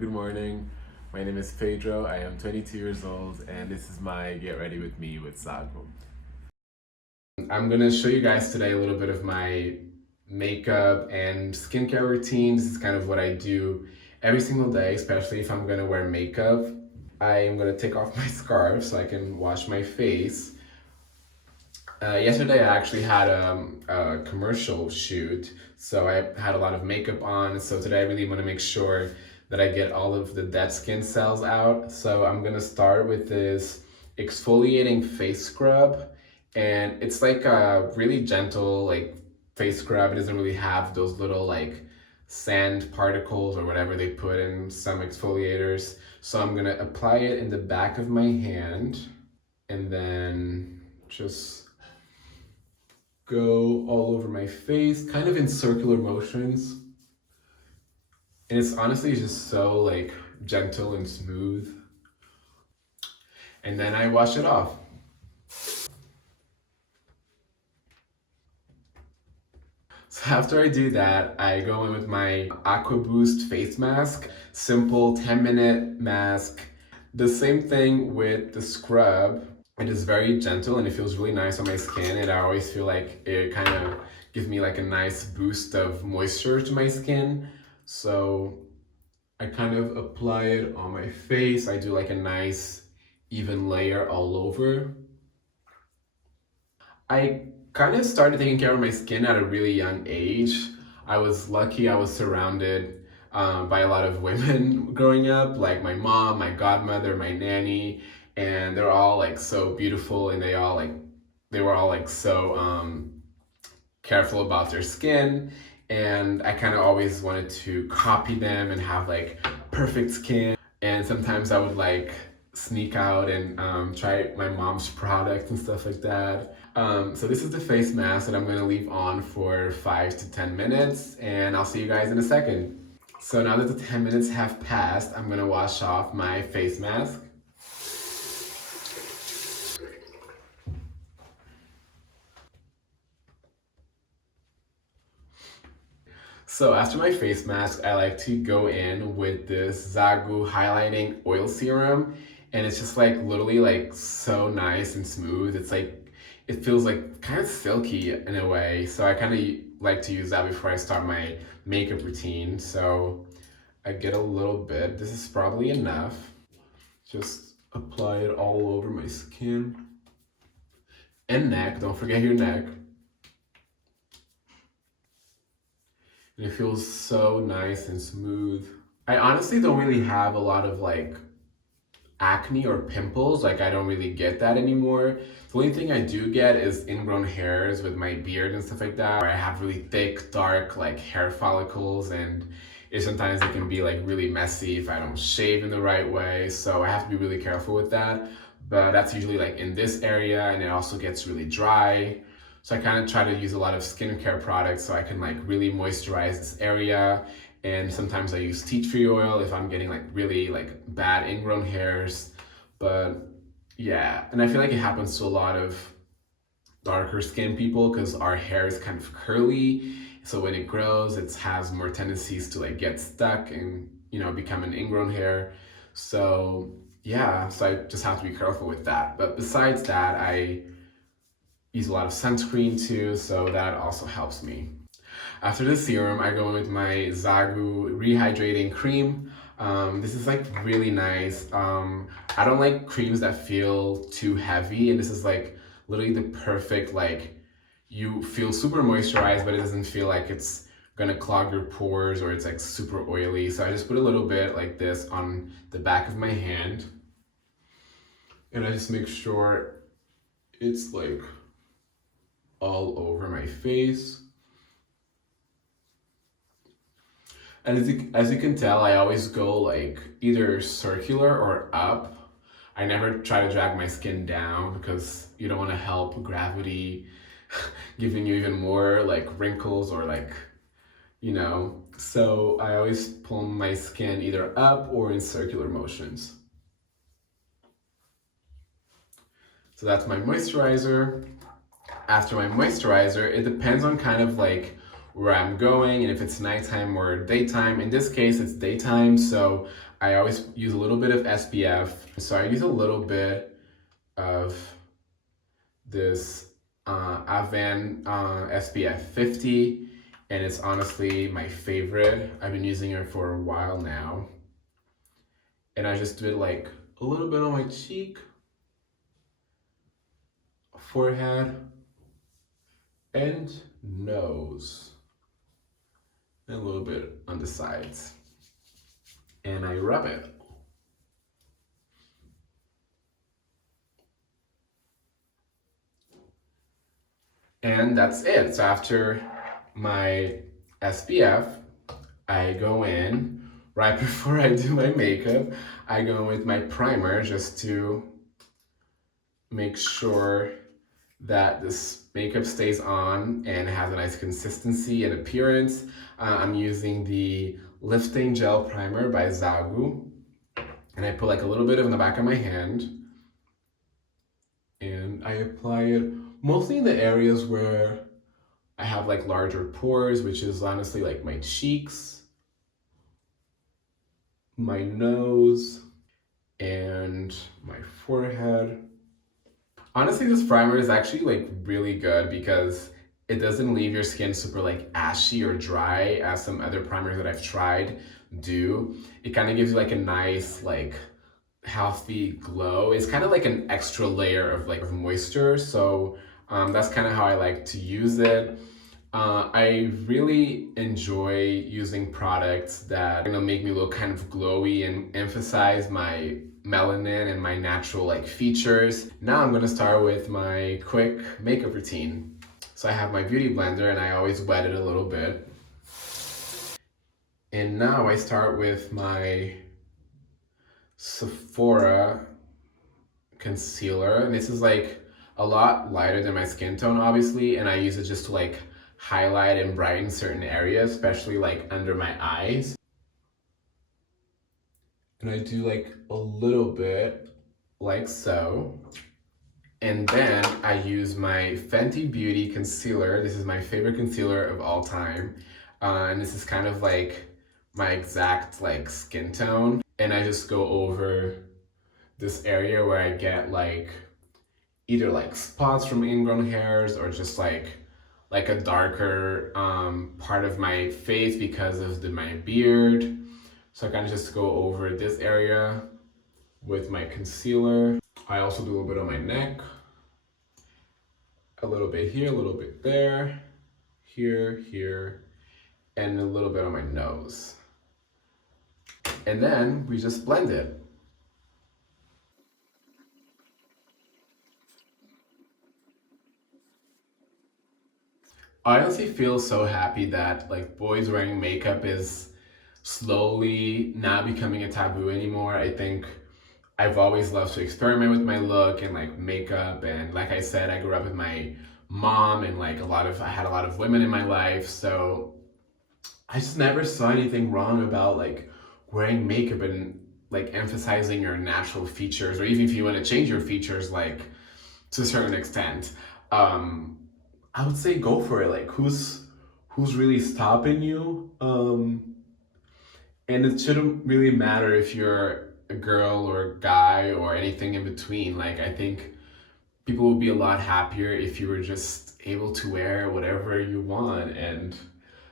Good morning. My name is Pedro. I am 22 years old, and this is my Get Ready With Me with ZAGO. I'm gonna show you guys today a little bit of my makeup and skincare routine. This is kind of what I do every single day, especially if I'm gonna wear makeup. I am gonna take off my scarf so I can wash my face. Yesterday I actually had a commercial shoot, so I had a lot of makeup on. So today I really want to make sure that I get all of the dead skin cells out. So I'm gonna start with this exfoliating face scrub, and it's like a really gentle like face scrub. It doesn't really have those little like sand particles or whatever they put in some exfoliators. So I'm gonna apply it in the back of my hand, and then just go all over my face, kind of in circular motions. And it's honestly just so like gentle and smooth. And then I wash it off. So after I do that, I go in with my Aqua Boost face mask. Simple 10-minute mask. The same thing with the scrub. It is very gentle and it feels really nice on my skin, and I always feel like it kind of gives me like a nice boost of moisture to my skin. So I kind of apply it on my face. I do like a nice even layer all over. I kind of started taking care of my skin at a really young age. I was lucky I was surrounded by a lot of women growing up, like my mom, my godmother, my nanny, and they're all like so beautiful, and they were all like so careful about their skin. And I kind of always wanted to copy them and have like perfect skin. And sometimes I would like sneak out and try my mom's product and stuff like that. So this is the face mask that I'm gonna leave on for 5 to 10 minutes, and I'll see you guys in a second. So now that the 10 minutes have passed, I'm gonna wash off my face mask. So after my face mask, I like to go in with this ZAGO highlighting oil serum, and it's just like literally like so nice and smooth. It's like it feels like kind of silky in a way. So I kind of like to use that before I start my makeup routine. So I get a little bit. This is probably enough. Just apply it all over my skin and neck. Don't forget your neck. And it feels so nice and smooth. I honestly don't really have a lot of like acne or pimples. Like I don't really get that anymore. The only thing I do get is ingrown hairs with my beard and stuff like that. Or I have really thick, dark like hair follicles, and sometimes it can be like really messy if I don't shave in the right way. So I have to be really careful with that. But that's usually like in this area, and it also gets really dry. So I kind of try to use a lot of skincare products so I can like really moisturize this area. And sometimes I use tea tree oil if I'm getting like really like bad ingrown hairs. But yeah, and I feel like it happens to a lot of darker skinned people because our hair is kind of curly. So when it grows, it has more tendencies to like get stuck and become an ingrown hair. So yeah, so I just have to be careful with that. But besides that, I use a lot of sunscreen too, so that also helps me. After the serum, I go in with my ZAGO Rehydrating Cream. This is like really nice. I don't like creams that feel too heavy, and this is like literally the perfect, like, you feel super moisturized, but it doesn't feel like it's gonna clog your pores or it's like super oily. So I just put a little bit like this on the back of my hand, and I just make sure it's like all over my face. And as you can tell, I always go like either circular or up. I never try to drag my skin down because you don't want to help gravity giving you even more like wrinkles or like. So I always pull my skin either up or in circular motions. So that's my moisturizer. After my moisturizer, it depends on kind of like where I'm going and if it's nighttime or daytime. In this case, it's daytime, so I always use a little bit of SPF. So I use a little bit of this Avan SPF 50, and it's honestly my favorite. I've been using it for a while now. And I just did like a little bit on my cheek, forehead, and nose, and a little bit on the sides. And I rub it. And that's it. So after my SPF, I go in right before I do my makeup. I go in with my primer just to make sure that this makeup stays on and has a nice consistency and appearance. I'm using the lifting gel primer by ZAGO, and I put like a little bit in the back of my hand, and I apply it mostly in the areas where I have like larger pores, which is honestly like my cheeks, my nose, and my forehead. Honestly, this primer is actually like really good because it doesn't leave your skin super like ashy or dry as some other primers that I've tried do. It kind of gives you like a nice like healthy glow. It's kind of like an extra layer of like moisture. So that's kind of how I like to use it. I really enjoy using products that make me look kind of glowy and emphasize my melanin and my natural like features. Now I'm gonna start with my quick makeup routine. So I have my beauty blender and I always wet it a little bit. And now I start with my Sephora concealer, and this is like a lot lighter than my skin tone obviously, and I use it just to like highlight and brighten certain areas, especially like under my eyes. And I do like a little bit like so. And then I use my Fenty Beauty concealer. This is my favorite concealer of all time. And this is kind of like my exact like skin tone. And I just go over this area where I get like either like spots from ingrown hairs or just like a darker part of my face because of my beard. So I kind of just go over this area with my concealer. I also do a little bit on my neck, a little bit here, a little bit there, here, and a little bit on my nose. And then we just blend it. I honestly feel so happy that like boys wearing makeup is slowly not becoming a taboo anymore. I think I've always loved to experiment with my look and like makeup, and like I said, I grew up with my mom and like I had a lot of women in my life, so I just never saw anything wrong about like wearing makeup and like emphasizing your natural features, or even if you want to change your features like to a certain extent. Um, I would say go for it. Like who's really stopping you? And it shouldn't really matter if you're a girl or a guy or anything in between. Like I think people would be a lot happier if you were just able to wear whatever you want and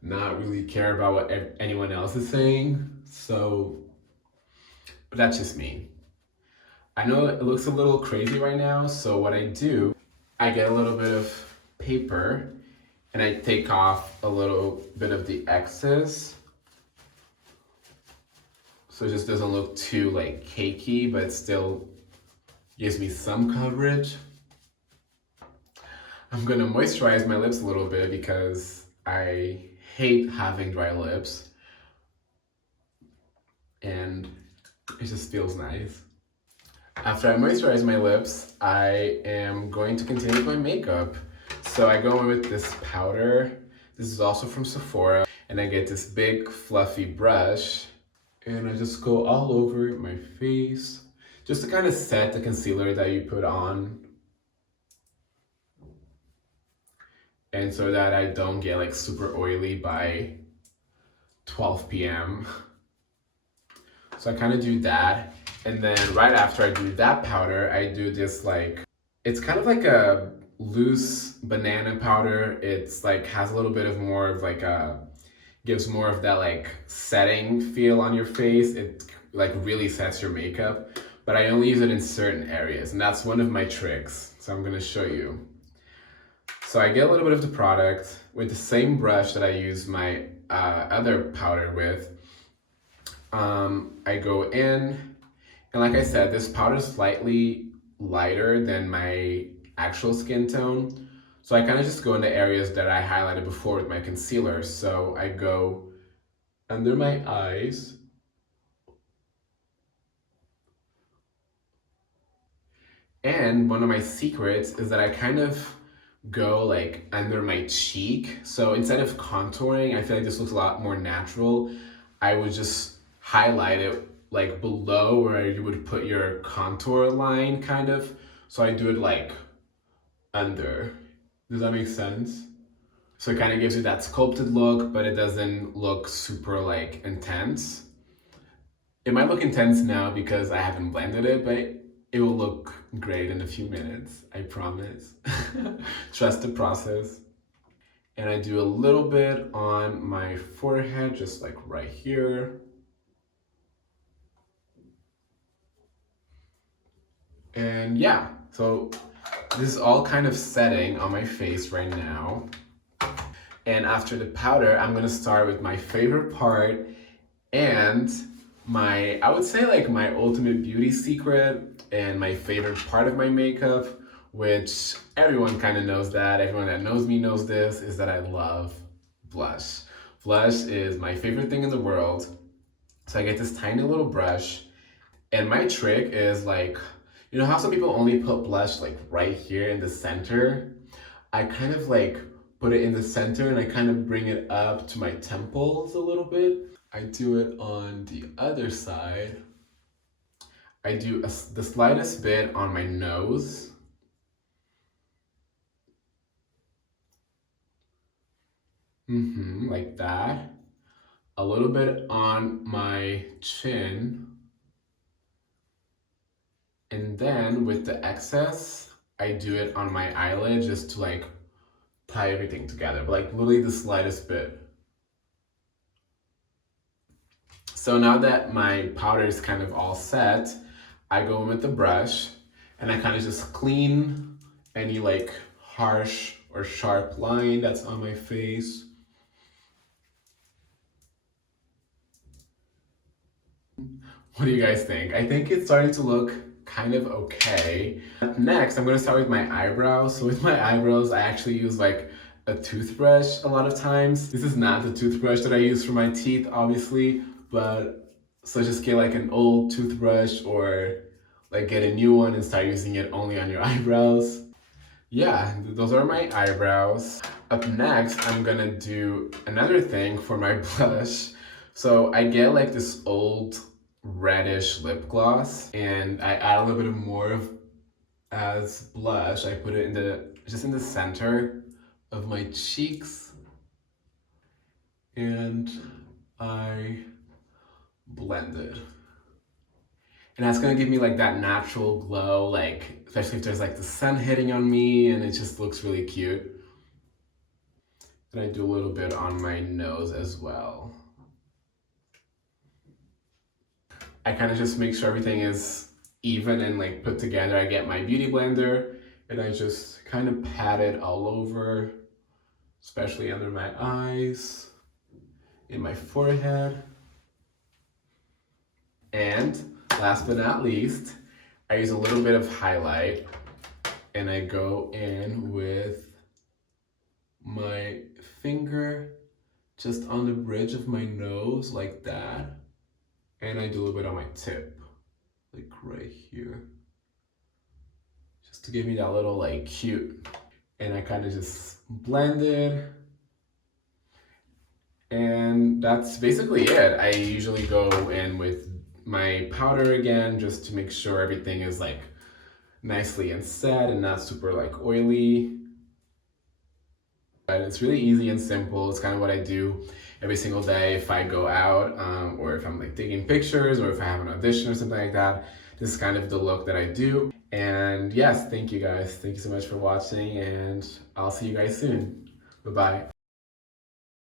not really care about what anyone else is saying. So, but that's just me. I know it looks a little crazy right now, so what I do, I get a little bit of paper and I take off a little bit of the excess so it just doesn't look too like cakey, but it still gives me some coverage. I'm gonna moisturize my lips a little bit because I hate having dry lips and it just feels nice. After I moisturize my lips, I am going to continue with my makeup. So I go in with this powder. This is also from Sephora. And I get this big fluffy brush and I just go all over my face just to kind of set the concealer that you put on. and so that I don't get like super oily by 12 p.m. So I kind of do that. And then right after I do that powder, I do this like, it's kind of like a loose banana powder. It's like has a little bit of more of like a, gives more of that like setting feel on your face. It like really sets your makeup, but I only use it in certain areas, and that's one of my tricks. So I'm gonna show you. So I get a little bit of the product with the same brush that I use my other powder with. I go in, and like I said, this powder is slightly lighter than my actual skin tone. So I kind of just go into areas that I highlighted before with my concealer. So I go under my eyes. And one of my secrets is that I kind of go like under my cheek. So instead of contouring, I feel like this looks a lot more natural. I would just highlight it like below where you would put your contour line kind of. So I do it like under. Does that make sense? So it kind of gives you that sculpted look, but it doesn't look super like intense. It might look intense now because I haven't blended it, but it will look great in a few minutes, I promise. Trust the process. And I do a little bit on my forehead, just like right here. And yeah, so this is all kind of setting on my face right now. And after the powder, I'm gonna start with my favorite part and my, I would say like my ultimate beauty secret and my favorite part of my makeup, which everyone kind of knows that, everyone that knows me knows this, is that I love blush. Blush is my favorite thing in the world. So I get this tiny little brush, and my trick is like, you know how some people only put blush like right here in the center? I kind of like put it in the center and I kind of bring it up to my temples a little bit. I do it on the other side. I do the slightest bit on my nose. Like that. A little bit on my chin. And then with the excess, I do it on my eyelid just to like tie everything together, but like literally the slightest bit. So now that my powder is kind of all set, I go in with the brush and I kind of just clean any like harsh or sharp line that's on my face. What do you guys think? I think it's starting to look kind of okay. Next, I'm gonna start with my eyebrows. So with my eyebrows, I actually use like a toothbrush a lot of times. This is not the toothbrush that I use for my teeth, obviously, but so just get like an old toothbrush or like get a new one and start using it only on your eyebrows. Yeah, those are my eyebrows. Up next, I'm gonna do another thing for my blush. So I get like this old reddish lip gloss and I add a little bit more of as blush. I put it in the, just in the center of my cheeks and I blend it. And that's gonna give me like that natural glow, like especially if there's like the sun hitting on me and it just looks really cute. And I do a little bit on my nose as well. I kind of just make sure everything is even and like put together. I get my beauty blender and I just kind of pat it all over, especially under my eyes, in my forehead. And last but not least, I use a little bit of highlight and I go in with my finger just on the bridge of my nose like that. And I do a little bit on my tip, like right here. Just to give me that little like cute. And I kind of just blend it. And that's basically it. I usually go in with my powder again, just to make sure everything is like nicely and set and not super like oily. It's really easy and simple. It's kind of what I do every single day if I go out, or if I'm like taking pictures, or if I have an audition or something like that. This is kind of the look that I do. And yes, thank you guys. Thank you so much for watching, and I'll see you guys soon. Bye-bye.